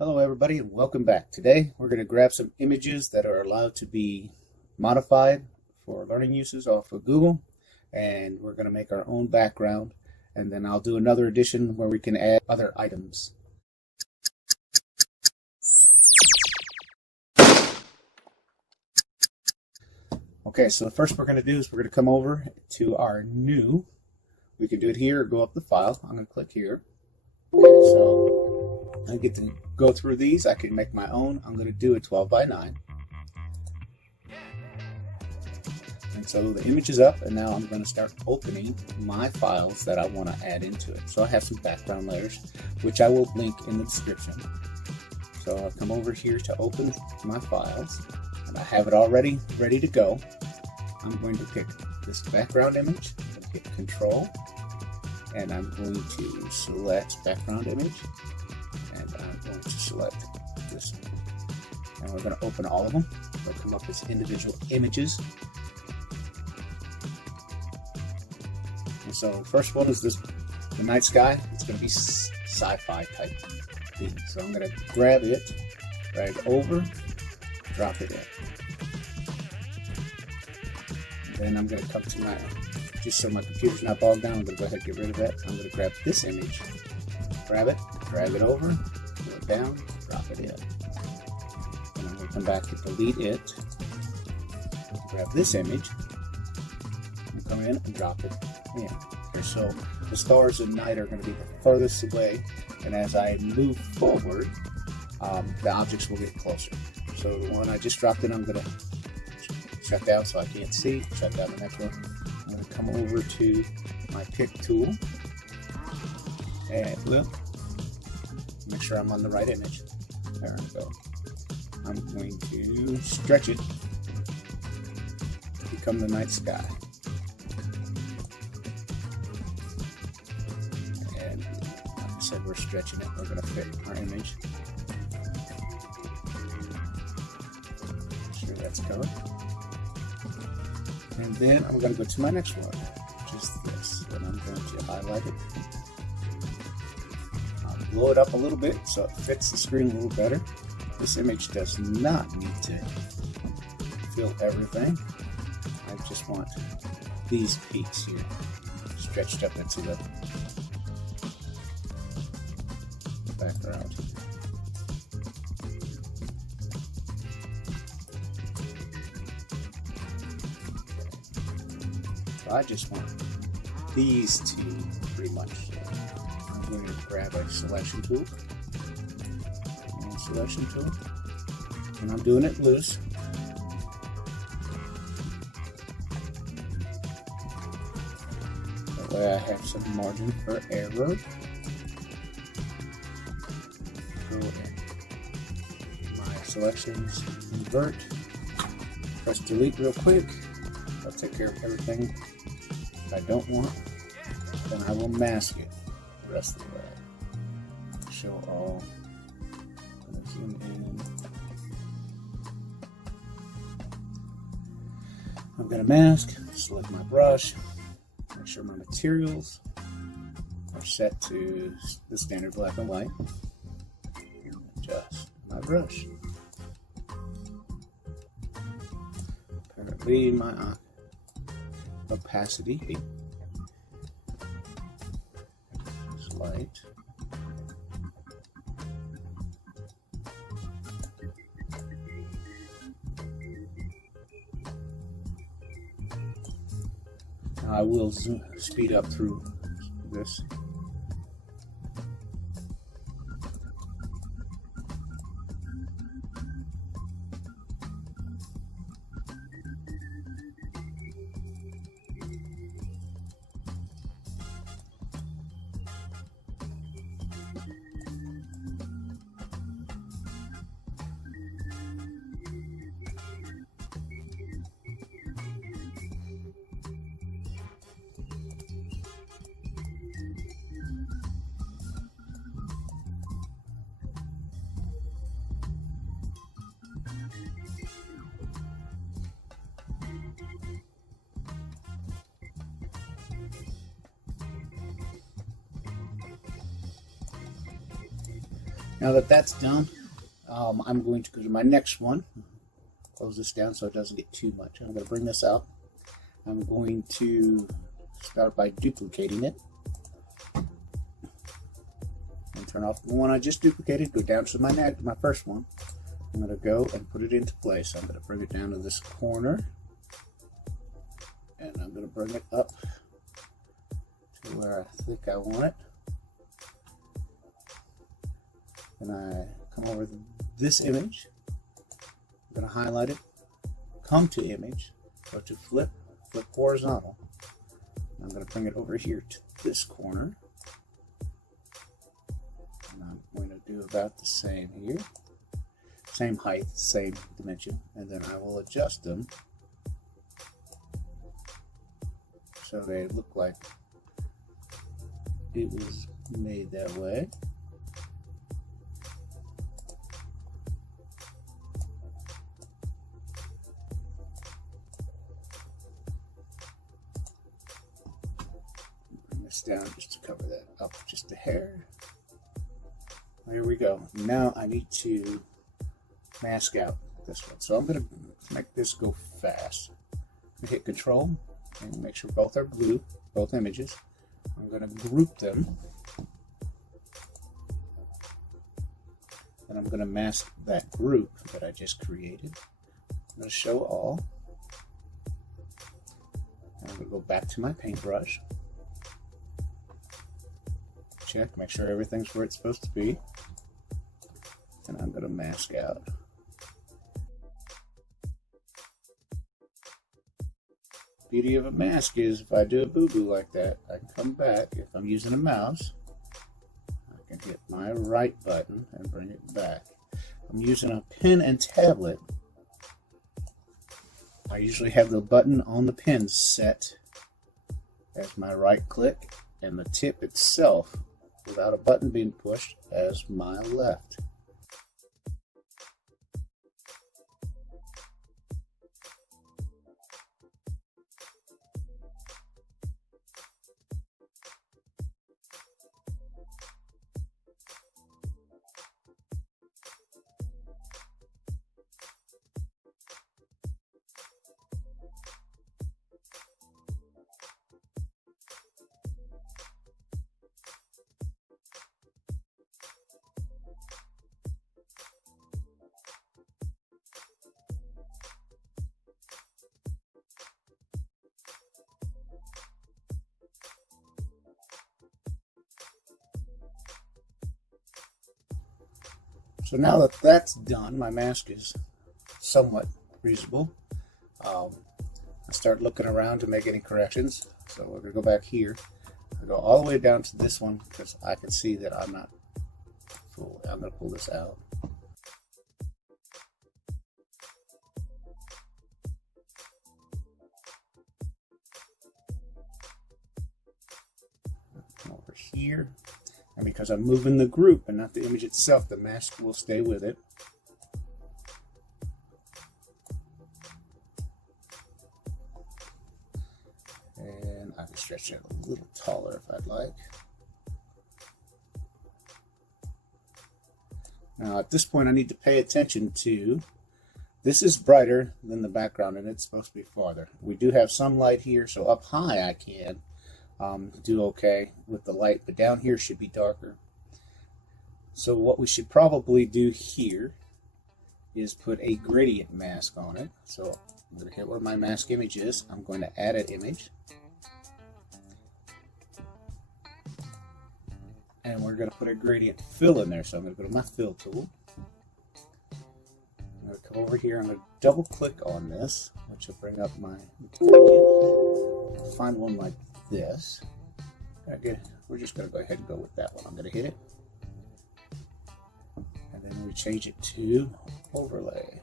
Hello everybody and welcome back. Today we're going to grab some images that are allowed to be modified for learning uses off of Google, and we're going to make our own background, and then I'll do another edition where we can add other items. Okay, so the first we're going to do is we're going to come over to our new. We can do it here or go up the file. I'm going to click here. Okay, so I get to go through these. I can make my own. I'm going to do a 12 by 9. And so the image is up, and now I'm going to start opening my files that I want to add into it. So I have some background layers, which I will link in the description. So I'll come over here to open my files, and I have it already ready to go. I'm going to pick this background image, hit Control, and I'm going to select background image. And I'm going to select this one. And we're going to open all of them. They'll come up as individual images. And so the first one is the night sky. It's going to be sci-fi type theme. So I'm going to grab it, drag over, drop it in. And then I'm going to come to my, just so my computer's not bogged down, I'm going to go ahead and get rid of that. I'm going to grab this image, grab it, drag it over, pull it down, drop it in. And I'm going to come back and delete it. Grab this image, and come in and drop it in. Okay, so the stars at night are going to be the furthest away, and as I move forward, the objects will get closer. So the one I just dropped in, I'm going to shut down so I can't see, shut down the next one. I'm going to come over to my pick tool, and look. Make sure I'm on the right image. There we go. I'm going to stretch it to become the night sky. And like I said, we're stretching it. We're going to fit our image. Make sure that's covered. And then I'm going to go to my next one, which is this. And I'm going to highlight it. Blow it up a little bit so it fits the screen a little better. This image does not need to fill everything. I just want these peaks here stretched up into the background. So I just want these two pretty much. I'm going to grab a selection tool, and I'm doing it loose. That way I have some margin for error. Go in my selections, invert, press delete real quick. I'll take care of everything I don't want. Then I will mask it the rest of the way. Show all. I'm going to zoom in. I'm going to mask, select my brush, make sure my materials are set to the standard black and white, and adjust my brush. Apparently my opacity is light. I will speed up through this. Now that that's done, I'm going to go to my next one. Close this down so it doesn't get too much. I'm going to bring this out. I'm going to start by duplicating it. And turn off the one I just duplicated. Go down to my first one. I'm going to go and put it into place. I'm going to bring it down to this corner. And I'm going to bring it up to where I think I want it. And I come over this image. I'm going to highlight it. Come to image. Go to flip horizontal. I'm going to bring it over here to this corner. And I'm going to do about the same here. Same height, same dimension. And then I will adjust them so they look like it was made that way. Bring this down just to cover that up just a hair. There we go. Now I need to mask out this one. So I'm going to make this go fast. I'm going to hit Control and make sure both are blue, both images. I'm going to group them. And I'm going to mask that group that I just created. I'm going to show all. And I'm going to go back to my paintbrush. Check, make sure everything's where it's supposed to be. And I'm going to mask out. Beauty of a mask is if I do a boo-boo like that, I can come back. If I'm using a mouse, I can hit my right button and bring it back. I'm using a pen and tablet. I usually have the button on the pen set as my right click and the tip itself without a button being pushed as my left. So now that that's done, my mask is somewhat reasonable. I start looking around to make any corrections. So we're going to go back here. I go all the way down to this one because I can see that I'm not full. I'm going to pull this out. Come over here. And because I'm moving the group and not the image itself, the mask will stay with it. And I can stretch it a little taller if I'd like. Now at this point I need to pay attention to, this is brighter than the background and it's supposed to be farther. We do have some light here, so up high I can do okay with the light, but down here should be darker. So what we should probably do here is put a gradient mask on it. So I'm going to hit where my mask image is. I'm going to add an image. And we're going to put a gradient fill in there. So I'm going to go to my fill tool. I'm going to come over here. I'm going to double click on this, which will bring up my gradient. Find one like this. We're just going to go ahead and go with that one. I'm going to hit it. And then we change it to overlay.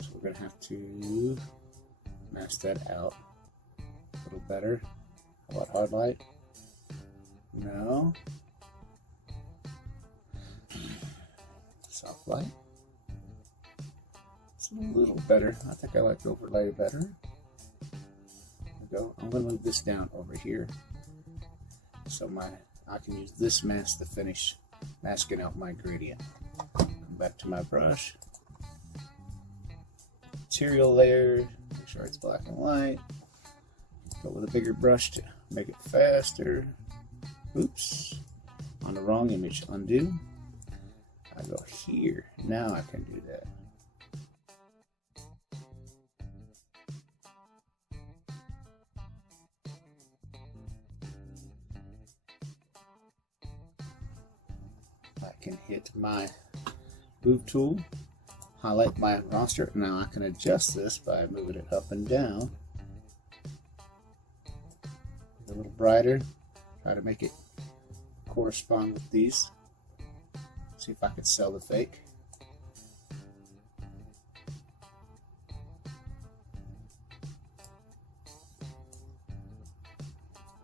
So we're going to have to mask that out a little better. How about hard light? No. Soft light. It's a little better. I think I like overlay better. There we go. I'm going to move this down over here so I can use this mask to finish masking out my gradient. Come back to my brush, material layer, make sure it's black and white. Go with a bigger brush to make it faster. Oops, on the wrong image, undo. I go here, now I can do that. I can hit my move tool, highlight my roster. Now I can adjust this by moving it up and down. A little brighter, try to make it correspond with these. See if I can sell the fake.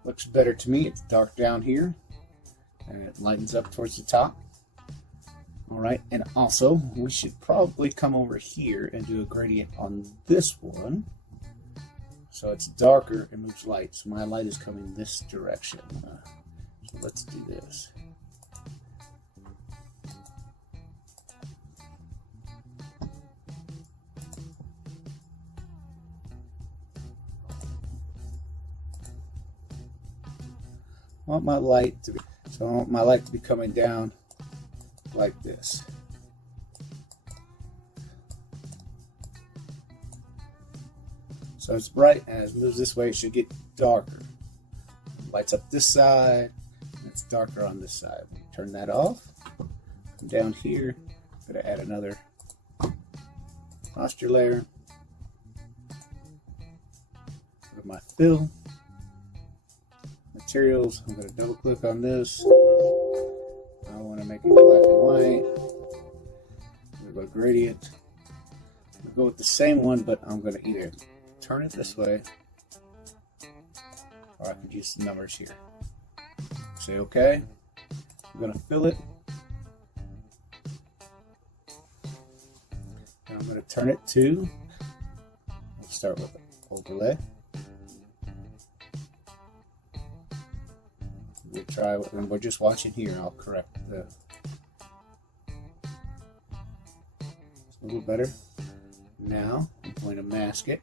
Looks better to me. It's dark down here and it lightens up towards the top. Alright, and also we should probably come over here and do a gradient on this one. So it's darker and moves light. So my light is coming this direction. So let's do this. I want my light to be, so I want my light to be coming down like this. So it's bright, and as it moves this way, it should get darker. Lights up this side, and it's darker on this side. Turn that off. Come down here. I'm going to add another posture layer. Go to my fill. Materials. I'm going to double click on this. I want to make it black and white. I'm going to go to gradient. I'm going to go with the same one, but I'm going to either turn it this way, or I could use the numbers here. Say OK. I'm going to fill it. And I'm going to turn it to, we'll start with overlay. We'll try, and we're just watching here. I'll correct the, it's a little better. Now I'm going to mask it.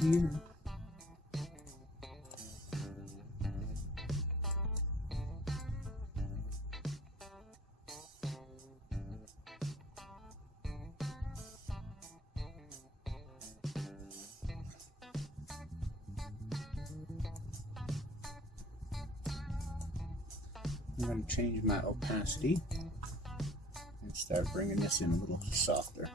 Here. I'm going to change my opacity and start bringing this in a little softer.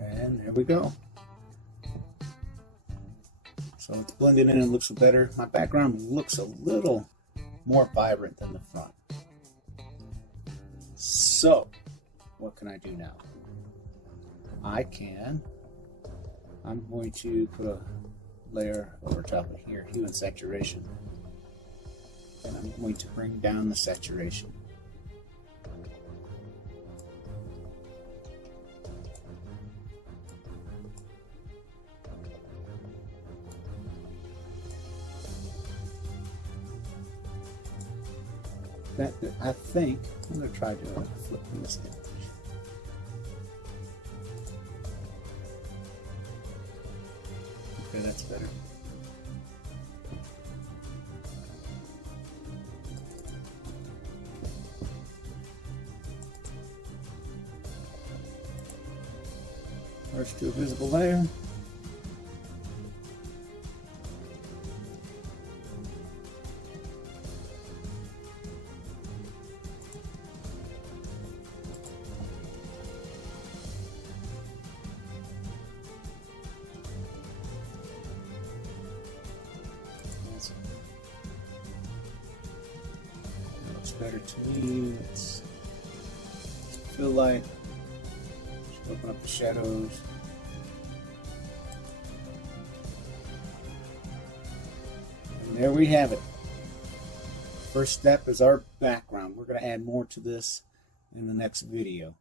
And there we go. So it's blending in and looks better. My background looks a little more vibrant than the front. So, what can I do now? I'm going to put a layer over top of here, hue and saturation. And I'm going to bring down the saturation. I think I'm going to try to flip this image. Okay, that's better. First, do a visible layer. Better to me. Let's fill light. Just open up the shadows. And there we have it. First step is our background. We're going to add more to this in the next video.